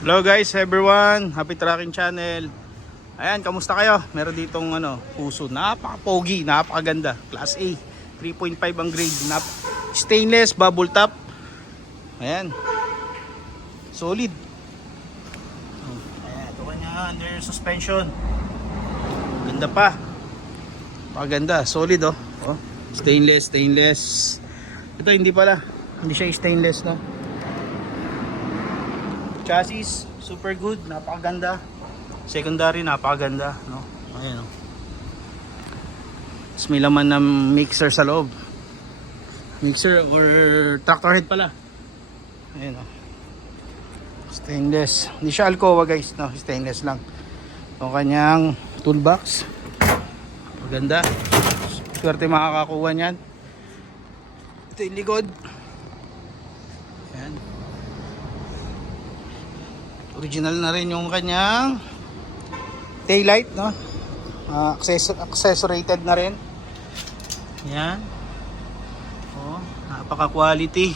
Hello guys, everyone, happy tracking channel. Ayan, kamusta kayo? Meron ditong puso, napaka-pogi, napakaganda, class A, 3.5 ang grade, stainless, bubble top. Ayan, solid. Ayan, ito kanya under suspension. Ganda pa, napakaganda, solid oh. Stainless. Ito hindi pala, hindi siya stainless no. Chassis, super good, napakaganda. Secondary, napakaganda, no? Ayan, no? Tapos may laman ng mixer sa loob. Mixer or tractor head pala. Ayan, no? Stainless. Hindi siya Alcoa, guys, no? Stainless lang. Yung kanyang toolbox. Maganda. Swerte makakakuha niyan. Ito yung likod. Ayan. Original na rin yung kanyang taillight, no? Accessorated na rin. Yan. Napaka-quality.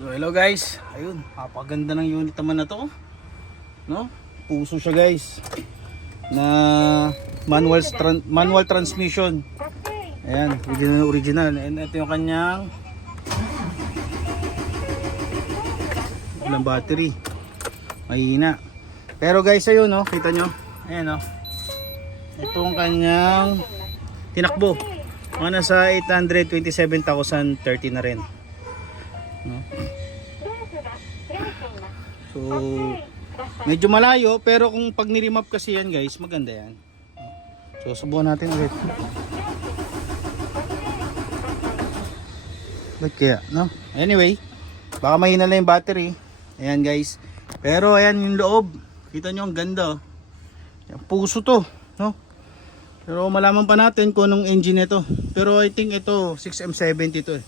So, hello guys. Ayun, napakaganda ng unit naman na to, no? Puso siya, guys. Na manual transmission. Ayan, original. And ito yung kanyang ng battery, mahina. Pero guys, ayun no, kita nyo, ayan no, itong kanyang tinakbo, mga nasa 827,030 na rin, no? So medyo malayo, pero kung pag nirimap kasi yan guys, maganda yan. So subukan natin ulit. Ba't kaya, no? Anyway, baka mahina lang yung battery. Ayan guys. Pero ayan yung loob. Kita nyo ang ganda. Yan, puso to, no? Pero malaman pa natin kung anong engine ito. Pero I think ito 6M70 to eh.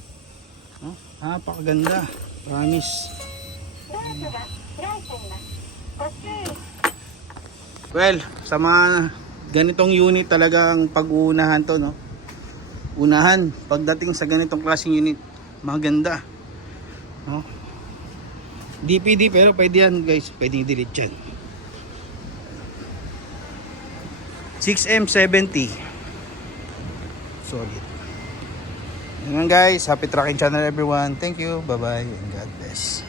No? Napakaganda. Promise. Well, sa mga ganitong unit talagang pag-uunahan to, no? Unahan pagdating sa ganitong klaseng unit. Maganda. No? DPD pero pwede yan guys, pwede i-delete yan. 6M70 solid. Yan guys, happy tracking channel everyone. Thank you, bye bye and God bless.